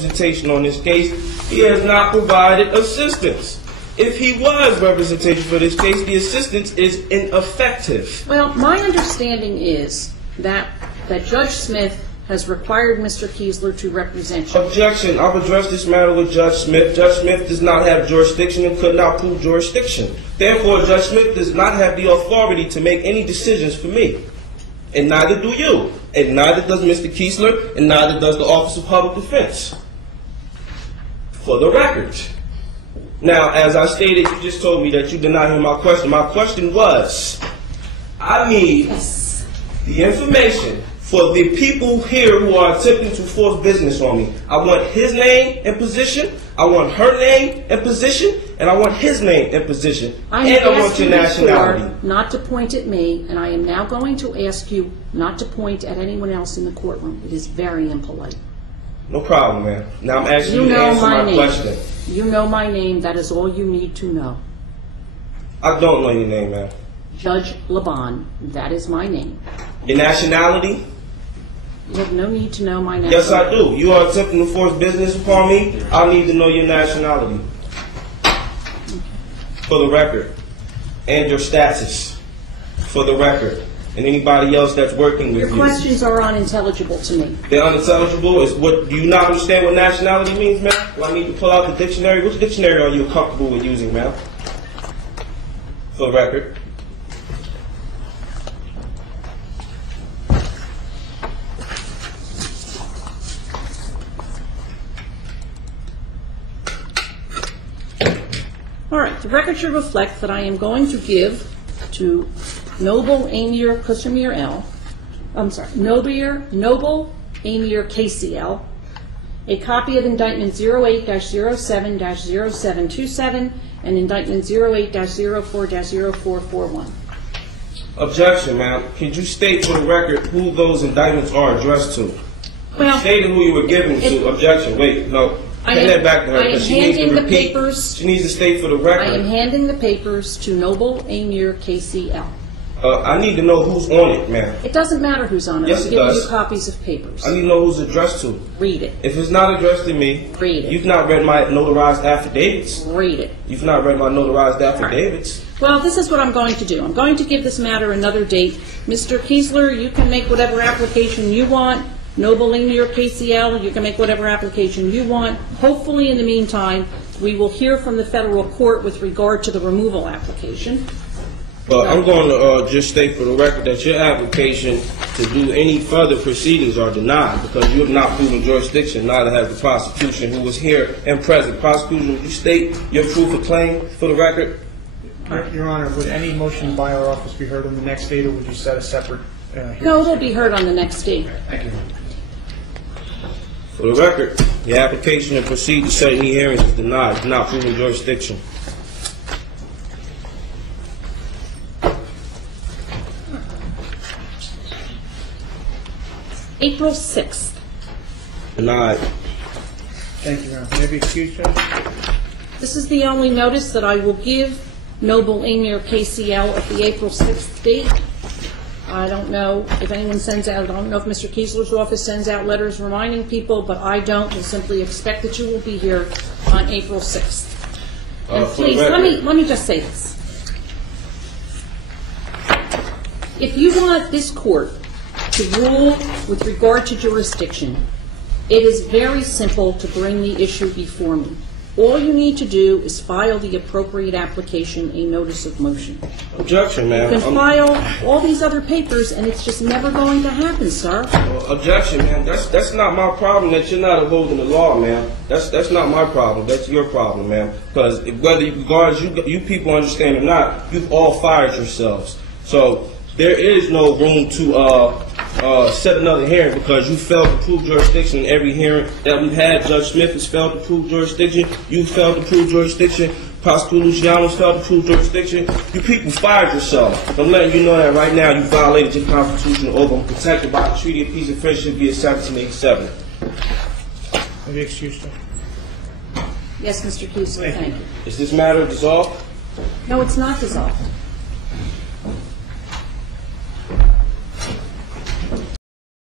representation on this case, he has not provided assistance. If he was representation for this case, the assistance is ineffective. Well, my understanding is that Judge Smith has required Mr. Keesler to represent you. Objection. I've addressed this matter with Judge Smith. Judge Smith does not have jurisdiction and could not prove jurisdiction. Therefore, Judge Smith does not have the authority to make any decisions for me. And neither do you. And neither does Mr. Keesler, and neither does the Office of Public Defense. For the record. Now, as I stated, you just told me that you did not hear my question. My question was, I need the information for the people here who are attempting to force business on me. I want his name and position, I want her name and position, and I want his name and position. And I want your nationality. Not to point at me, and I am now going to ask you not to point at anyone else in the courtroom. It is very impolite. No problem, ma'am. Now I'm asking you to answer my question. You know my name. That is all you need to know. I don't know your name, ma'am. Judge Laban. That is my name. Your nationality? You have no need to know my nationality. Yes, I do. You are attempting to force business upon me. I need to know your nationality. For the record. And your status. For the record. And anybody else that's working with you. Your questions are unintelligible to me. They're unintelligible? Do you not understand what nationality means, ma'am? Do I need to pull out the dictionary? Which dictionary are you comfortable with using, ma'am? For the record. All right. The record should reflect that I am going to give to Noble Amir Kusamir L. I'm sorry, Noble Amir KCL, a copy of Indictment 08-07-0727 and Indictment 08-04-0441. Objection, ma'am. Could you state for the record who those indictments are addressed to? Well, state who you were given to. Objection. Wait, no. Hand that back to her. I am handing the papers. She needs to state for the record. I am handing the papers to Noble Amir KCL. I need to know who's on it, ma'am. It doesn't matter who's on it. Yes, it does. I'm giving you copies of papers. I need to know who's addressed to. Read it. If it's not addressed to me, read it. You've not read my notarized affidavits. Read it. You've not read my notarized affidavits. Right. Well, this is what I'm going to do. I'm going to give this matter another date. Mr. Keesler, you can make whatever application you want. Noble Amir KCL, you can make whatever application you want. Hopefully, in the meantime, we will hear from the federal court with regard to the removal application. I'm going to just state for the record that your application to do any further proceedings are denied because you have not proven jurisdiction, neither has the prosecution who was here and present. Prosecution, would you state your proof of claim for the record? Your Honor, would any motion by our office be heard on the next date, or would you set a separate hearing? No, it'll be heard on the next date. Thank you. For the record, the application to proceed to set any hearings is denied. It's not proven jurisdiction. April 6th. Denied. Thank you, Your Honor. May I be excused, Judge? This is the only notice that I will give Noble Amir KCL at the April 6th date. I don't know if anyone sends out, I don't know if Mr. Keesler's office sends out letters reminding people, but I don't. We simply expect that you will be here on April 6th. And please, let me just say this. If you want this court to rule with regard to jurisdiction, it is very simple to bring the issue before me. All you need to do is file the appropriate application, a notice of motion. Objection, ma'am. You can file all these other papers, and it's just never going to happen, sir. Objection, ma'am. That's not my problem that you're not upholding the law, ma'am. That's not my problem. That's your problem, ma'am. Because whether you people understand or not, you've all fired yourselves. So there is no room to set another hearing because you failed to prove jurisdiction in every hearing that we've had. Judge Smith has failed to prove jurisdiction. You failed to prove jurisdiction. Prosecutor Luciano's failed to prove jurisdiction. You people fired yourselves. I'm letting you know that right now you violated your constitutional oath. I'm protected by the Treaty of Peace and Friendship via 1787. May I be excused, Judge? Yes, Mr. Keesler, thank you. Is this matter dissolved? No, it's not dissolved.